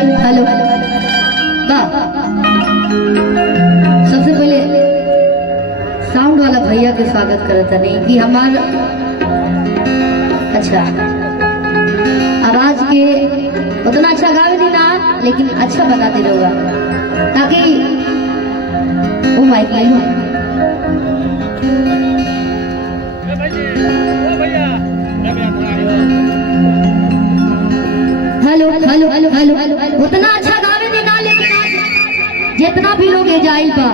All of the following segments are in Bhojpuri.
हेलो वाह। सबसे पहले साउंड वाला भैया के स्वागत करता नहीं कि हमार अच्छा आवाज के उतना अच्छा गावे नहीं ना, लेकिन अच्छा बनाते रहोगा ताकि वो माइक ले लो। हेलो हेलो हेलो हेलो उतना अच्छा गावे नहीं ना, लेकिन जितना भी लोग जाइल बा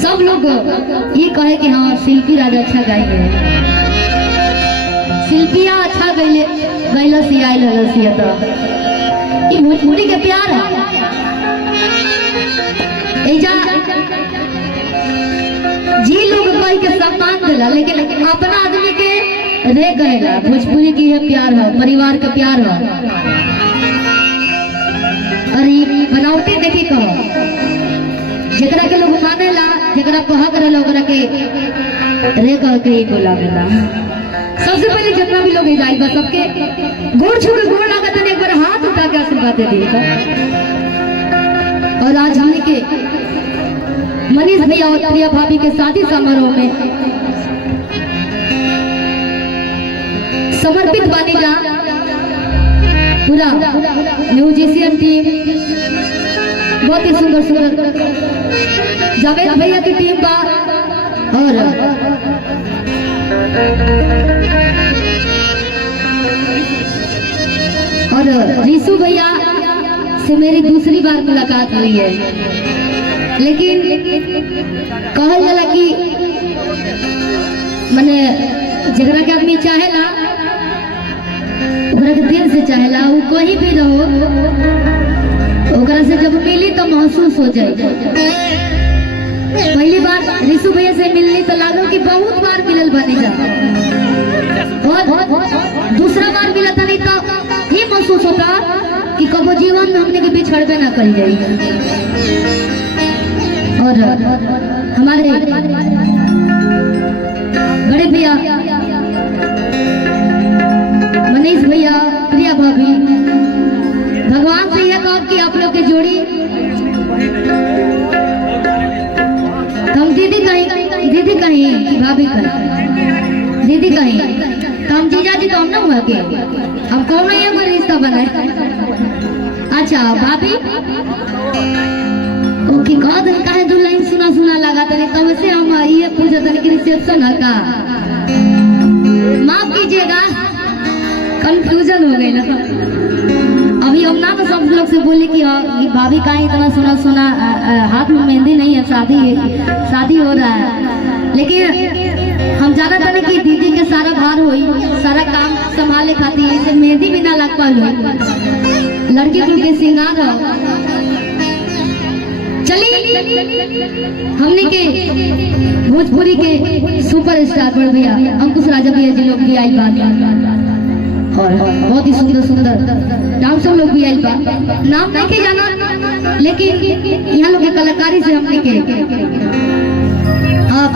सब लोग ये कहे कि हाँ शिल्पी राजा अच्छा गाए, शिल्पिया अच्छा गैले गैलसी आइल हलसिया तो ये भोजपुरी के प्यार है। एजा जी लोग कह के सम्मान दिला, लेकिन अपना आदमी के रे कहेगा। भोजपुरी की है प्यार है, परिवार का प्यार है। और ये बनावटी देखी कहो जरा के लोग माने ला, जरा कह करे ओकरा के रे कह के ही बोला मिला। सबसे पहले जितना भी लोग जाए बस सबके गोड़ छू के गोड़ लागत है, एक बार हाथ उठा के आशीर्वाद दे दिएगा। और आज हमने के मनीष भैया और प्रिया भाभी के शादी समारोह में समर्पित बानी जा पूरा म्यूजिशियन टीम, बहुत ही सुंदर सुंदर जावेद भैया की टीम बा और रीसू भैया से मेरी दूसरी बार मुलाकात हुई है, लेकिन कहल जाला कि मने जगरा के आदमी चाहेला ओकरा के दिल से चाहेला, वो कहीं भी रहो ओकरा से जब मिली तो महसूस हो जाए। पहली बार ऋषु भैया से मिलनी तो लागल कि बहुत बार मिलल बने जा, और दूसरा बार मिला था नहीं तो ये महसूस होता कि कबो जीवन में हमने के बिछड़बे ना कर जाए। और हमारे बड़े भैया मनीष भैया, प्रिया भाभी, भगवान से यह कहो कि आप लोग की जोड़ी हम दीदी कहीं कि भाभी कहीं, दीदी कहीं तो हम जीजा जी तो हम ना हुआ के हम कौन नहीं है कोई रिश्ता बनाए। अच्छा भाभी ओके कह दिन काहे दो लाइन सुना सुना लगा तनी, तब से हम ये पूछा तनी कि रिसेप्शन है का, माफ कीजिएगा कंफ्यूजन हो गई ना। अभी हम ना तो सब लोग से बोले कि भाभी का इतना सुना सुना, हाथ में मेहंदी नहीं है, शादी हो रहा है, लेकिन हम जाना था कि दीदी के सारा भार हुई, सारा काम संभाले खाती इसे मेहंदी भी ना लग पाल हुई, लड़की के श्रृंगार हो। चलिए हमने के भोजपुरी के सुपरस्टार बड़े भैया अंकुश राजा भैया जी लोग भी आई बात, और बहुत ही सुंदर सुंदर डांसर लोग भी आई बा, नाम नहीं के जाना, लेकिन यहाँ लोग के कलाकारी से हमने के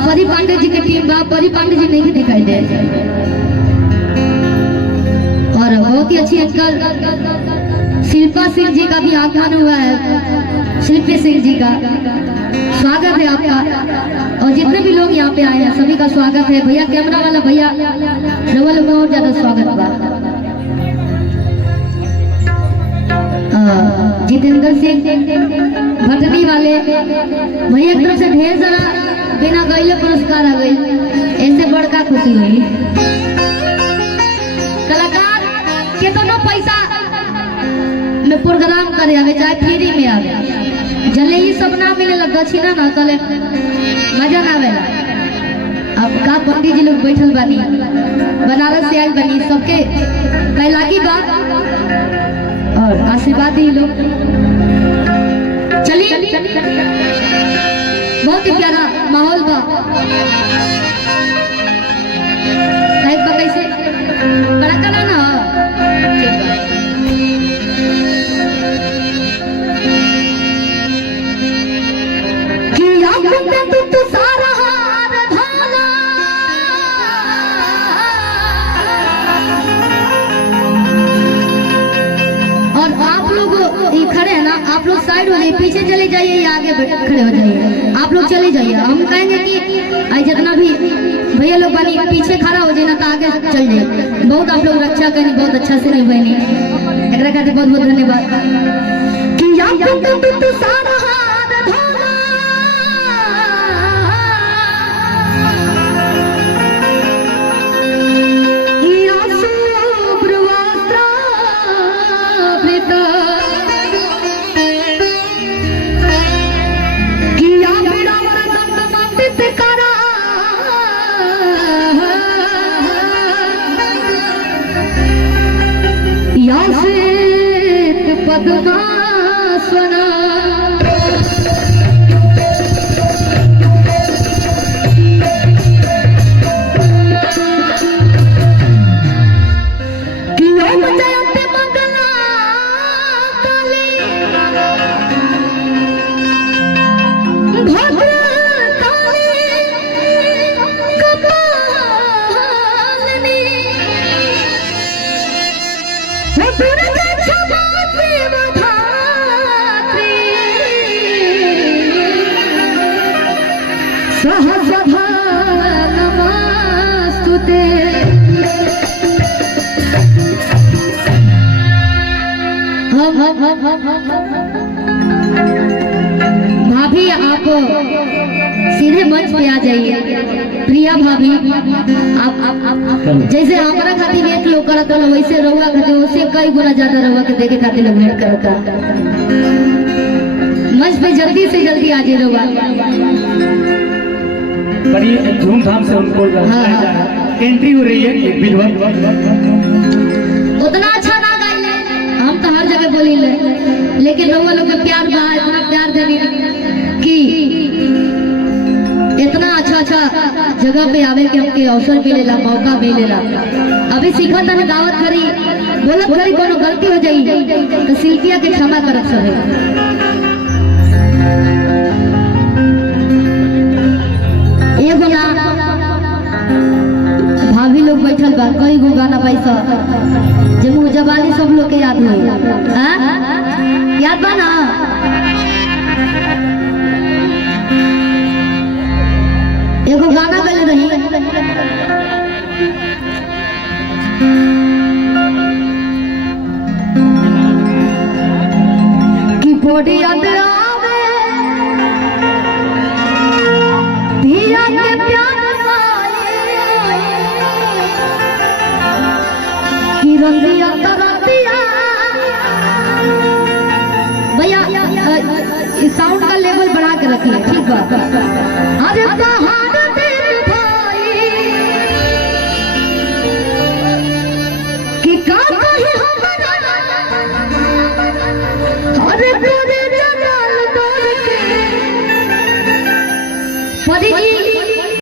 परी पांडे जी की टीम बा, परी पांडे जी नहीं दिखाई दे, और बहुत ही अच्छी अंकल शिल्पा सिंह जी का भी आगमन हुआ है। शिल्पी सिंह जी का स्वागत है आपका, और जितने भी लोग यहाँ पे आए हैं सभी का स्वागत है। भैया कैमरा वाला भैया रवा लोग और ज्यादा स्वागत बा। जितेंद्र सिंह भटनी वाले भैया की तरफ से ढेर सारा बिना गईले पुरस्कार आ गई, ऐसे बड़का खुशी हुई। कलाकार कितना पैसा में प्रोग्राम करे आवे चाहे फ्री में आवे, जले ही सब ना मिले दक्षिणा ना तले मजा ना आवेला। अब का पंडित जी लोग बैठल बानी, बनारस से आयल बनी, सबके कैलाकी बा और आशीर्वाद ही लोग। चलिए बहुत ही प्यारा माहौल बा, कैसे बड़ा कला ना तू सारा हार धाला, और आप लोग साइड हो जाइए, पीछे चले जाइए या आगे खड़े हो जाइए। आप लोग चले जाइए। हम कहेंगे कि जितना भी भैया लोग बनी पीछे खड़ा हो जाए ना तो आगे चल जाइए। बहुत आप लोग रक्षा करें, बहुत अच्छा से नहीं बनी, एक खातिर बहुत बहुत धन्यवाद। कि पद्मासना सहस्रधा नमस्तुते। भाभी आप सीधे मंच पे आ जाइए। प्रिया भाभी आप जैसे हमारा खातिर वेट लोग करता वैसे रहुआ खातिर उससे कई गुना ज्यादा रहुआ के देखे खातिर लोग वेट करता। मंच पे जल्दी से जल्दी आ जाए रहुआ। बड़ी धूमधाम से उनको एंट्री हो रही है। एक विधवा उतना अच्छा ना गाइले, हम तो हर जगह बोली ले, लेकिन रउआ लोग के प्यार बा, इतना प्यार देनी कि इतना अच्छा जगह पे आवे के हमके अवसर मिलेला, मौका मिलेला। अभी सीखा था दावत करी बोलत करी कोनो गलती हो जाई तो शिल्पिया के क्षमा करत सहे। एगो ना भाभी लोग बैठल बा, कई गो गाना पैसा जे मुँह जबानी सब लोग के याद हो, याद बा ना? एगो गाना गले रही कि बॉडी याद आवे पिया के प्यार कि रंगिया तरतिया। भैया इस साउंड का लेवल बढ़ा के रखिए, ठीक बा? अरे पहाड़ देख भाई कि का कही हमरा, अरे तोरे जलाल दौड़ के परी